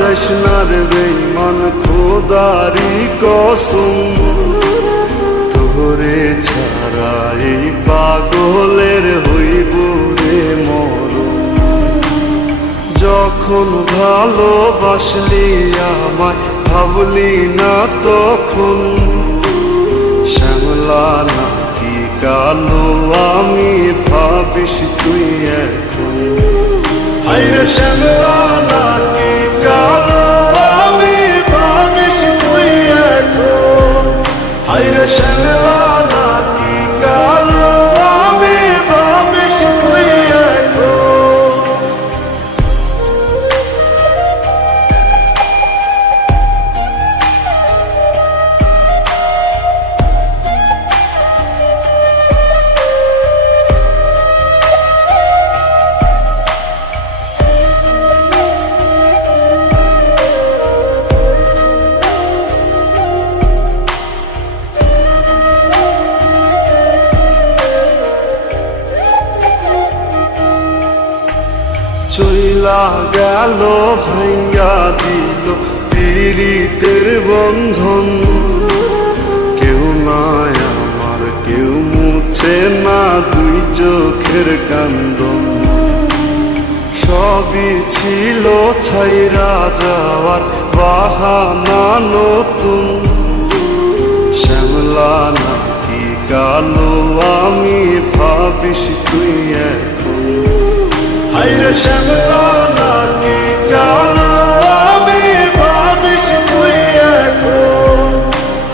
যাস না রে বেঈমান খোদারি কসম, তোরে ছাড়া এই পাগলের হইব রে মরণ। যখন ভালোবাসলি আমায় ভাবলি না তখন, শ্যামলা নাকি কালো আমি ভাবিস তুই এখন। হায়রে শ্যামলা নাকি কালো আমি ভাবিস তুই এখন। হায়রে শ্যামলা নাকি কালো আমি ভাবিস তুই এখন। চইলা গেল ভাঙ্গা দিল পীড়িতের বন্ধন, কেউ নাই আমার কেউ মুছে না দুই চোখের কান্দন। সবই ছিল ছাইরা যাওয়ার বাহানা নতুন, শ্যামলা নাকি কালো আমি ভাবিস তুই এখন। হায়রে শ্যামলা নাকি কালো আমি ভাবিস তুই এখন।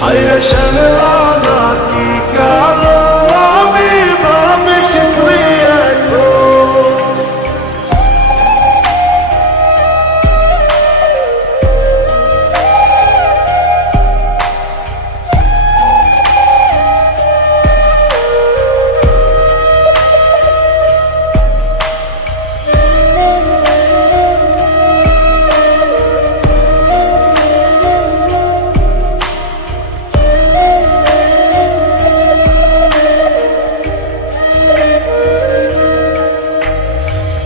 হায়রে শ্যামলা নাকি কালো আমি ভাবিস তুই এখন।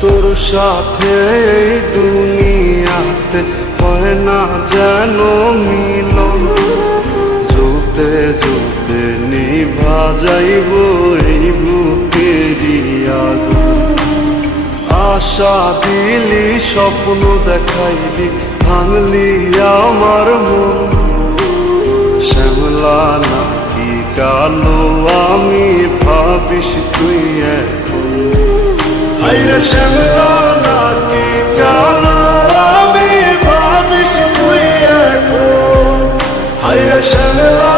তোর সাথে এই দুনিয়াতে হয় না যেন মিলন, জ্বলতে জ্বলতে নিভা যাইব এই বুকেরই আগুন। আশা দিলি স্বপ্ন দেখাইলি ভাঙলি আমার মন, শ্যামলা নাকি কালো আমি ভাবিস তুই এখন। হায়রে শ্যামলা নাকি কালো আমি ভাবিস তুই এখন। হায়রে শ্যামলা